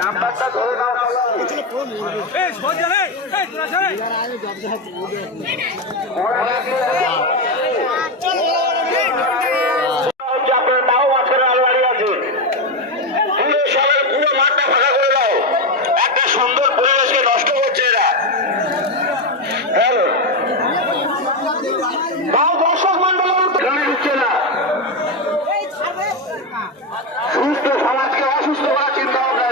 নাম্বারটা ধরে নাও। এই সোজা রে, এই তোরা সরে। আপনার নাও মাঝখানে আলমারি আছে, পুরো সবাই পুরো মাঠটা ফাঁকা করে দাও। একটা সুন্দর পরিবেশকে নষ্ট করছে এরা। হ্যালো দর্শক মন্ডল দিচ্ছে না, সুস্থ সমাজকে অসুস্থ করার চিন্তা ভাবনা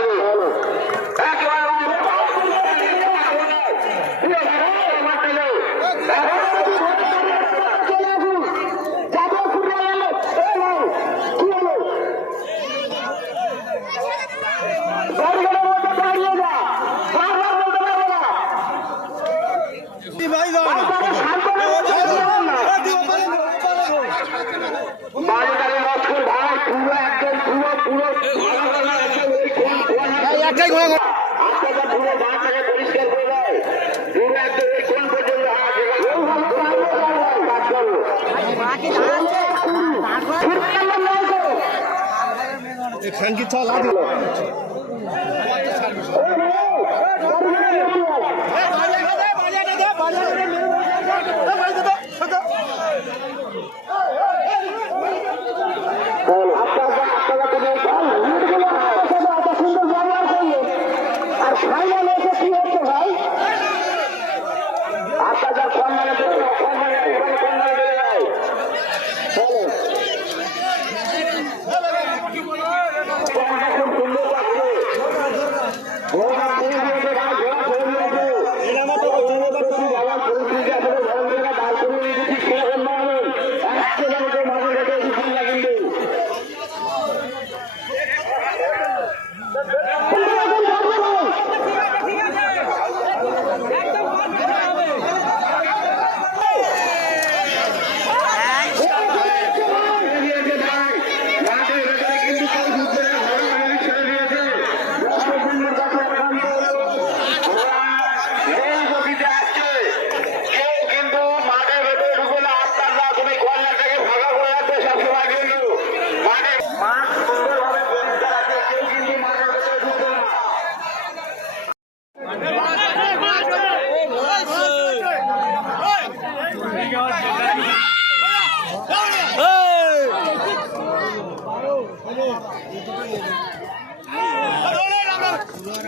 একটাই ঘোরা পরিষ্কার করে দেয় পুরো একদম এই কোন পর্যন্ত খানকি চল আগে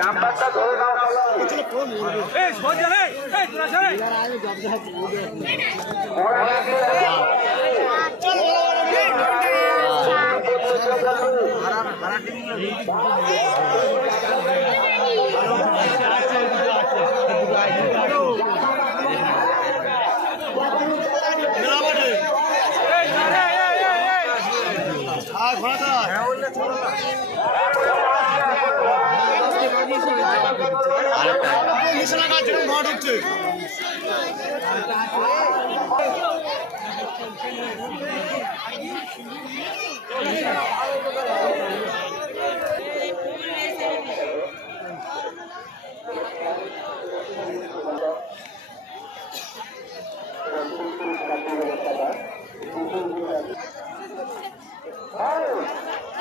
নাম্বারটা ধরে নাও। এই সোজা রে, এই তোরা সরে। হ্যাঁ